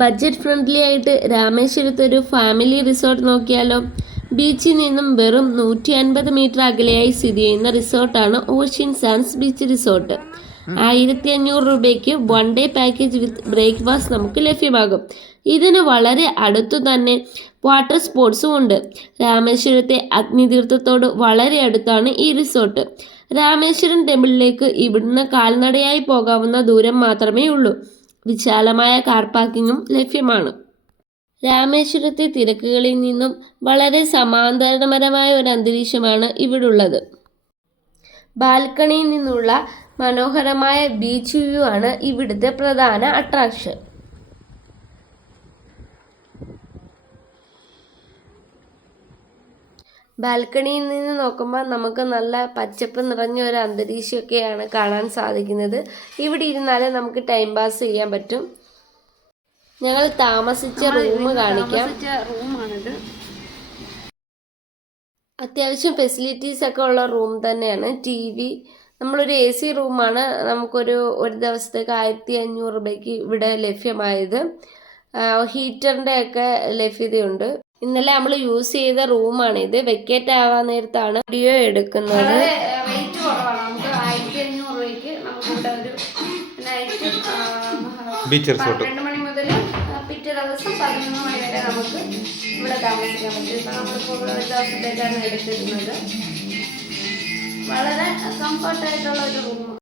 Budget friendly ആയിട്ട് രാമേശ്വരത്ത് ഒരു family resort നോക്കിയാലോ? ബീച്ചിൽ നിന്നും വെറും 150 മീറ്റർ അകലെയായി സ്ഥിതി ചെയ്യുന്ന റിസോർട്ടാണ് ഓഷ്യൻ സാൻഡ്സ് ബീച്ച് റിസോർട്ട്. 1500 രൂപയ്ക്ക് 1 ഡേ പാക്കേജ് വിത്ത് ബ്രേക്ക്ഫാസ്റ്റ് നമുക്ക് ലഭ്യമാകും. ഇതിന് വളരെ അടുത്തു തന്നെ വാട്ടർ സ്പോർട്സും ഉണ്ട്. രാമേശ്വരത്തെ അഗ്നിതീർത്ഥത്തോട് വളരെ അടുത്താണ് ഈ റിസോർട്ട്. രാമേശ്വരം ടെമ്പിളിലേക്ക് ഇവിടുന്ന് കാൽനടയായി പോകാവുന്ന ദൂരം മാത്രമേ ഉള്ളൂ. വിശാലമായ കാർ പാർക്കിങ്ങും ലഭ്യമാണ്. രാമേശ്വരത്തെ തിരക്കുകളിൽ നിന്നും വളരെ സമാന്തരപരമായ ഒരു അന്തരീക്ഷമാണ് ഇവിടുള്ളത്. ബാൽക്കണിയിൽ നിന്നുള്ള മനോഹരമായ ബീച്ച് വ്യൂ ആണ് ഇവിടുത്തെ പ്രധാന അട്രാക്ഷൻ. ബാൽക്കണിയിൽ നിന്ന് നോക്കുമ്പോൾ നമുക്ക് നല്ല പച്ചപ്പ് നിറഞ്ഞ ഒരു അന്തരീക്ഷമൊക്കെയാണ് കാണാൻ സാധിക്കുന്നത്. ഇവിടെ ഇരുന്നാൽ നമുക്ക് ടൈം പാസ് ചെയ്യാൻ പറ്റും. ഞങ്ങൾ താമസിച്ച റൂം കാണിക്കാം. റൂമാണിത്. അത്യാവശ്യം ഫെസിലിറ്റീസ് ഒക്കെ ഉള്ള റൂം തന്നെയാണ്. TV, നമ്മളൊരു AC റൂമാണ് നമുക്കൊരു ദിവസത്തേക്ക് 1500 രൂപയ്ക്ക് ഇവിടെ ലഭ്യമായത്. ഹീറ്ററിൻ്റെ ഒക്കെ ലഭ്യതയുണ്ട്. ഇന്നലെ നമ്മൾ യൂസ് ചെയ്ത റൂമാണിത്. വെക്കേറ്റ് ആവാൻ നേരത്താണ് വീഡിയോ എടുക്കുന്നത്. റേറ്റ് കുറവാണ്. നമുക്ക് 1500 രൂപയ്ക്ക് നമുക്കിവിടെ ഒരു നൈറ്റ് 12 മണി മുതൽ പിറ്റേ ദിവസം 11 മണി വരെ നമുക്ക് ഇവിടെ താമസിക്കാൻ പറ്റും. നമ്മളിപ്പോൾ ഒരു ദിവസത്തേക്കാണ് എടുത്തിരുന്നത്. വളരെ കംഫർട്ടായിട്ടുള്ള ഒരു റൂം.